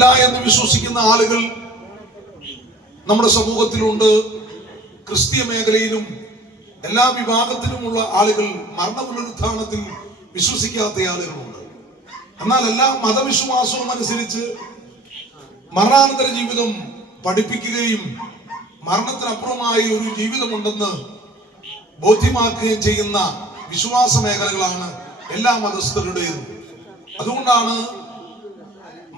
മരണമില്ല എന്ന് വിശ്വസിക്കുന്ന ആളുകൾ നമ്മുടെ സമൂഹത്തിലുണ്ട്. ക്രിസ്തീയ മേഖലയിലും എല്ലാ വിഭാഗത്തിലുമുള്ള ആളുകൾ മരണപുനരുത്ഥാനത്തിൽ വിശ്വസിക്കാത്ത ആളുകളുണ്ട്. എന്നാൽ എല്ലാ മതവിശ്വാസവും അനുസരിച്ച് മരണാനന്തര ജീവിതം പഠിപ്പിക്കുകയും മരണത്തിനപ്പുറമായി ഒരു ജീവിതമുണ്ടെന്ന് ബോധ്യമാക്കുകയും ചെയ്യുന്ന വിശ്വാസ മേഖലകളാണ് എല്ലാ മതസ്ഥരുടേതും. അതുകൊണ്ടാണ്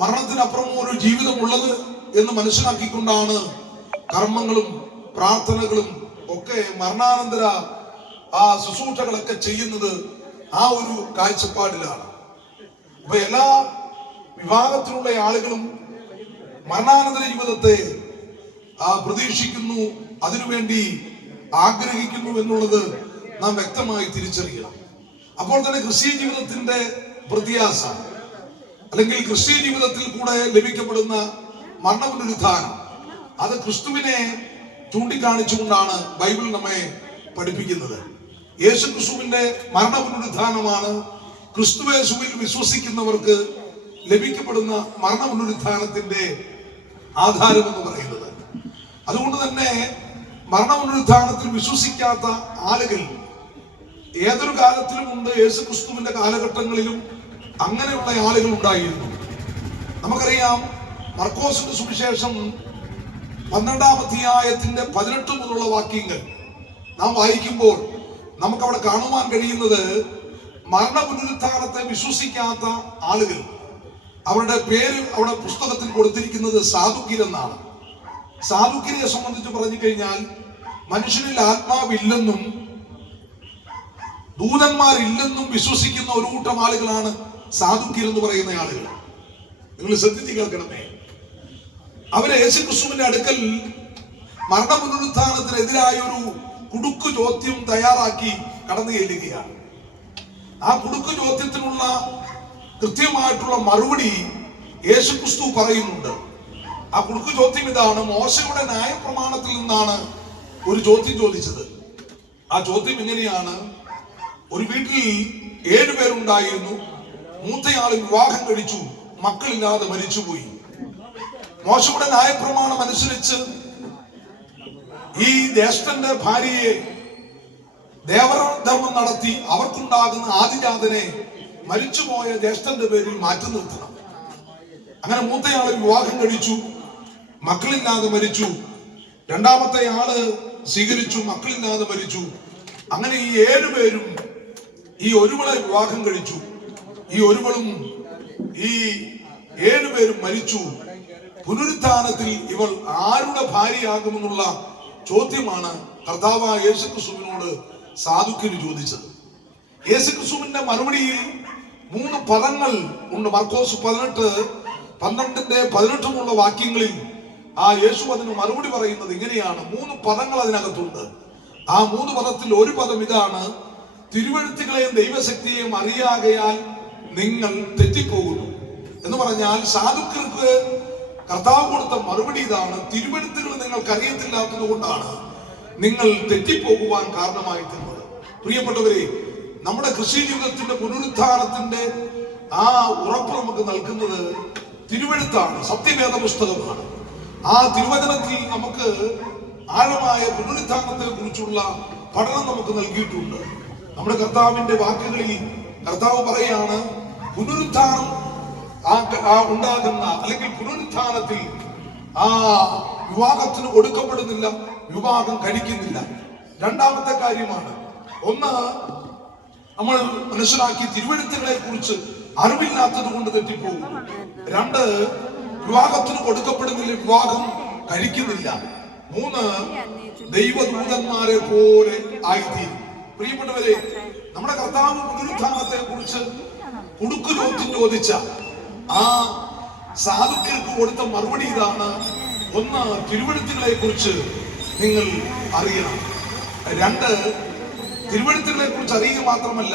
മരണത്തിനപ്പുറം ഒരു ജീവിതമുള്ളത് എന്ന് മനസ്സിലാക്കിക്കൊണ്ടാണ് കർമ്മങ്ങളും പ്രാർത്ഥനകളും ഒക്കെ മരണാനന്തര ശുശ്രൂഷകളൊക്കെ ചെയ്യുന്നത്. ആ ഒരു കാഴ്ചപ്പാടിലാണ്. അപ്പൊ എല്ലാ വിഭാഗത്തിലുള്ള ആളുകളും മരണാനന്തര ജീവിതത്തെ പ്രതീക്ഷിക്കുന്നു, അതിനുവേണ്ടി ആഗ്രഹിക്കുന്നു എന്നുള്ളത് നാം വ്യക്തമായി തിരിച്ചറിയണം. അപ്പോൾ തന്നെ ക്രിസ്തീയ ജീവിതത്തിന്റെ പ്രത്യാശ അല്ലെങ്കിൽ ക്രിസ്തീയ ജീവിതത്തിൽ കൂടെ ലഭിക്കപ്പെടുന്ന മരണപുനരുത്ഥാനം അത് ക്രിസ്തുവിനെ ചൂണ്ടിക്കാണിച്ചുകൊണ്ടാണ് ബൈബിൾ നമ്മെ പഠിപ്പിക്കുന്നത്. യേശു ക്രിസ്തുവിന്റെ മരണപുനരുത്ഥാനമാണ് ക്രിസ്തുയേശുവിൽ വിശ്വസിക്കുന്നവർക്ക് ലഭിക്കപ്പെടുന്ന മരണപുനരുത്ഥാനത്തിന്റെ ആധാരം എന്ന് പറയുന്നത്. അതുകൊണ്ട് തന്നെ മരണപുനരുത്ഥാനത്തിൽ വിശ്വസിക്കാത്ത ആളുകൾ ഏതൊരു കാലത്തിലും ഉണ്ട്. യേശു ക്രിസ്തുവിന്റെ കാലഘട്ടങ്ങളിലും അങ്ങനെയുള്ള ആളുകൾ ഉണ്ടായിരുന്നു. നമുക്കറിയാം, മർക്കോസിന്റെ സുവിശേഷം 12-ാം അധ്യായത്തിന്റെ 18 മുതലുള്ള വാക്യങ്ങൾ നാം വായിക്കുമ്പോൾ നമുക്കവിടെ കാണുവാൻ കഴിയുന്നത് മരണപുനരുത്ഥാനത്തെ വിശ്വസിക്കാത്ത ആളുകൾ, അവരുടെ പേര് അവിടെ പുസ്തകത്തിൽ കൊടുത്തിരിക്കുന്നത് സാധുക്യരെന്നാണ്. സാധുക്യരെ സംബന്ധിച്ച് പറഞ്ഞു കഴിഞ്ഞാൽ മനുഷ്യനിൽ ആത്മാവില്ലെന്നും ദൂതന്മാരില്ലെന്നും വിശ്വസിക്കുന്ന ഒരു കൂട്ടം ആളുകളാണ് സാധുക്യർ എന്ന് പറയുന്ന ആളുകൾ. നിങ്ങൾ ശ്രദ്ധിച്ച് കേൾക്കണമേ. അവരെ യേശുക്രിസ്തുവിന്റെ അടുക്കൽ മരണപുനരുത്ഥാനത്തിനെതിരായ ഒരു കുടുക്കു ചോദ്യം തയ്യാറാക്കി കടന്നു ചെല്ലുകയാണ്. ആ കുടുക്കു ചോദ്യത്തിനുള്ള കൃത്യമായിട്ടുള്ള മറുപടി യേശുക്രിസ്തു പറയുന്നുണ്ട്. ആ കുടുക്കു ചോദ്യം ഇതാണ്: മോശയുടെ ന്യായപ്രമാണത്തിൽ നിന്നാണ് ഒരു ചോദ്യം ചോദിച്ചത്. ആ ചോദ്യം എങ്ങനെയാണ്? ഒരു വീട്ടിൽ 7 പേരുണ്ടായിരുന്നു. മൂത്തയാൾ വിവാഹം കഴിച്ചു, മക്കളില്ലാതെ മരിച്ചുപോയി. മോശയുടെ ന്യായപ്രമാണം അനുസരിച്ച് ഈ ജ്യേഷ്ഠന്റെ ഭാര്യയെ ദേവധർമ്മം നടത്തി അവർക്കുണ്ടാകുന്ന ആദിജാതനെ മരിച്ചുപോയ ജ്യേഷ്ഠന്റെ പേരിൽ മാറ്റി നിർത്തണം. അങ്ങനെ മൂത്തയാള് വിവാഹം കഴിച്ചു, മക്കളില്ലാതെ മരിച്ചു. രണ്ടാമത്തെ ആള് സ്വീകരിച്ചു, മക്കളില്ലാതെ മരിച്ചു. അങ്ങനെ ഈ 7 പേരും ഈ ഒരുവളെ വിവാഹം കഴിച്ചു. ഈ ഒരുവളും ഈ 7 പേരും മരിച്ചു. പുനരുത്ഥാനത്തിൽ ഇവൾ ആരുടെ ഭാര്യയാകുമെന്നുള്ള ചോദ്യമാണ് കർത്താവായ യേശുക്രിസ്തുവിനോട് സാധുക്യര് ചോദിച്ചത്. യേശുക്രിസ്തുവിന്റെ മറുപടിയിൽ 3 പദങ്ങൾ ഉണ്ട്. മർക്കോസ് 18:12-18 വാക്യങ്ങളിൽ യേശു അതിന് മറുപടി പറയുന്നത് ഇങ്ങനെയാണ്. 3 പദങ്ങൾ അതിനകത്തുണ്ട്. ആ 3 പദത്തിൽ ഒരു പദം ഇതാണ്: തിരുവെഴുത്തുകളെയും ദൈവശക്തിയെയും അറിയാകയാൽ നിങ്ങൾ തെറ്റിപ്പോകുന്നു എന്ന് പറഞ്ഞാൽ സാധുക്കർക്ക് കർത്താവ് കൊടുത്ത മറുപടി ഇതാണ്: തിരുവെഴുത്തുകൾ നിങ്ങൾക്ക് അറിയത്തില്ലാത്തത് കൊണ്ടാണ് നിങ്ങൾ തെറ്റിപ്പോകുവാൻ കാരണമായി തീർന്നത്. പ്രിയപ്പെട്ടവരെ, നമ്മുടെ ക്രിസ്തീയ ജീവിതത്തിന്റെ പുനരുത്ഥാനത്തിന്റെ ആ ഉറപ്പ് നമുക്ക് നൽകുന്നത് തിരുവെഴുത്താണ്, സത്യവേദ പുസ്തകമാണ്. ആ തിരുവചനത്തിൽ നമുക്ക് ആഴമായ പുനരുത്ഥാനത്തെ കുറിച്ചുള്ള പഠനം നമുക്ക് നൽകിയിട്ടുണ്ട്. നമ്മുടെ കർത്താവിന്റെ വാക്കുകളിൽ കർത്താവ് പറയാണ്, പുനരുത്ഥാനം ഉണ്ടാകുന്ന അല്ലെങ്കിൽ പുനരുത്ഥാനത്തിൽ വിവാഹത്തിന് കൊടുക്കപ്പെടുന്നില്ല, വിവാഹം കഴിക്കുന്നില്ല. രണ്ടാമത്തെ കാര്യമാണ്, ഒന്ന് നമ്മൾ മനസ്സിലാക്കി തിരുവെഴുത്തുകളെ കുറിച്ച് അറിവില്ലാത്തത് കൊണ്ട് തെറ്റിപ്പോകും. 2, വിവാഹത്തിന് കൊടുക്കപ്പെടുന്നില്ല, വിവാഹം കഴിക്കുന്നില്ല. 3, ദൈവദൂതന്മാരെ പോലെ ആയിത്തീരും. പ്രിയപ്പെട്ടവരെ, നമ്മുടെ കർത്താവ് പുനരുത്ഥാനത്തെ കുറിച്ച് കുടുക്കു ചോദ്യം ചോദിച്ച ആ സാധുക്കൾക്ക് കൊടുത്ത മറുപടി ഇതാണ്: 1, തിരുവെഴുത്തുകളെ കുറിച്ച് നിങ്ങൾ അറിയണം. 2, തിരുവെഴുത്തുകളെ കുറിച്ച് അറിയുക മാത്രമല്ല,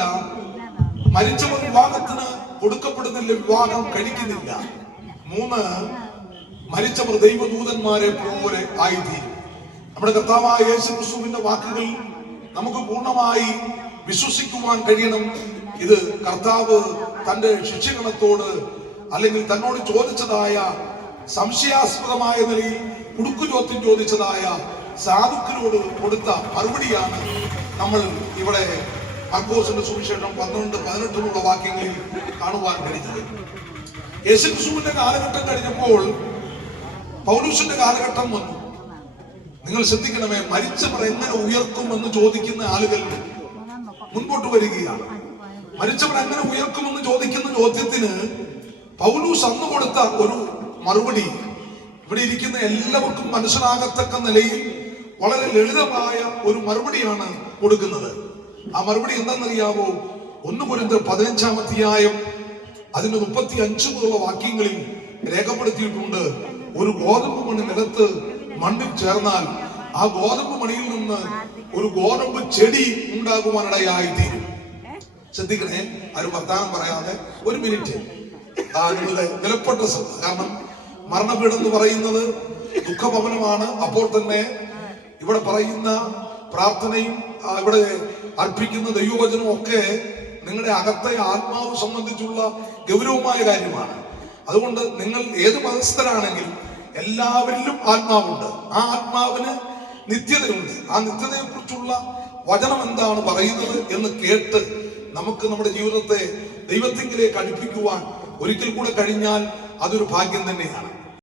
മരിച്ചവർ വിവാഹത്തിന് കൊടുക്കപ്പെടുന്നില്ല, വിവാഹം കഴിക്കുന്നില്ല. 3, മരിച്ചവർ ദൈവദൂതന്മാരെ പോലെ ആയിത്തീരും. നമ്മുടെ കർത്താവായ യേശുക്രിസ്തുവിന്റെ വാക്കുകൾ നമുക്ക് പൂർണ്ണമായി വിശ്വസിക്കുവാൻ കഴിയണം. ഇത് കർത്താവ് തന്റെ ശിഷ്യഗണത്തോട് അല്ലെങ്കിൽ തന്നോട് ചോദിച്ചതായ സംശയാസ്പദമായ നിലയിൽ കുടുക്കുചോദ്യം ചോദിച്ചതായ സാധുക്കളോട് കൊടുത്ത മറുപടിയാണ് നമ്മൾ ഇവിടെ മർക്കോസിന്റെ സുവിശേഷം 12-18 വാക്യങ്ങളിൽ കാണുവാൻ കഴിഞ്ഞത്. യേശുക്രിസ്തുവിന്റെ കാലഘട്ടം കഴിഞ്ഞപ്പോൾ പൗലോസിന്റെ കാലഘട്ടം വന്നു. നിങ്ങൾ ശ്രദ്ധിക്കണമേ, മരിച്ചവർ എങ്ങനെ ഉയർക്കുമെന്ന് ചോദിക്കുന്ന ആളുകൾ മുൻപോട്ട് വരികയാണ്. മരിച്ചവർ എങ്ങനെ ഉയർക്കുമെന്ന് ചോദിക്കുന്ന ചോദ്യത്തിന് പൗലോസ് അന്ന് കൊടുത്ത ഒരു മറുപടി ഇവിടെ ഇരിക്കുന്ന എല്ലാവർക്കും മനസ്സിലാകത്തക്ക നിലയിൽ വളരെ ലളിതമായ ഒരു മറുപടിയാണ് കൊടുക്കുന്നത്. ആ മറുപടി എന്താണെന്നറിയാവോ? 1 കൊരിന്ത്യർ 15-ാം അധ്യായം അതിന്റെ 35 മുതലുള്ള വാക്യങ്ങളിൽ രേഖപ്പെടുത്തിയിട്ടുണ്ട്. ഒരു ഗോതമ്പ് മണി നിലത്ത് മണ്ണിൽ ചേർന്നാൽ ആ ഗോതമ്പ് മണിയിൽ നിന്ന് ഒരു ഗോതമ്പ് ചെടി ഉണ്ടാകുവാനിടയായിത്തീരും. ശ്രദ്ധിക്കണേ, ആരും വർത്താനം പറയാതെ ഒരു മിനിറ്റ് നിങ്ങളുടെ വിലപ്പെട്ട ശ്രദ്ധ. കാരണം മരണപീഠം എന്ന് പറയുന്നത് ദുഃഖഭവനമാണ്. അപ്പോൾ തന്നെ ഇവിടെ പറയുന്ന പ്രാർത്ഥനയും ഇവിടെ അർപ്പിക്കുന്ന ദൈവവചനവും ഒക്കെ നിങ്ങളുടെ അകത്തെ ആത്മാവ് സംബന്ധിച്ചുള്ള ഗൗരവമായ കാര്യമാണ്. അതുകൊണ്ട് നിങ്ങൾ ഏത് മതസ്ഥരാണെങ്കിലും എല്ലാവരിലും ആത്മാവുണ്ട്. ആ ആത്മാവിന് നിത്യതയുണ്ട്. ആ നിത്യതയെ കുറിച്ചുള്ള വചനം എന്താണ് പറയുന്നത് എന്ന് കേട്ട് നമുക്ക് നമ്മുടെ ജീവിതത്തെ ദൈവത്തിങ്കിലേക്ക് അടുപ്പിക്കുവാൻ ഒരിക്കൽ കൂടെ കഴിഞ്ഞാൽ അതൊരു ഭാഗ്യം തന്നെയാണ്.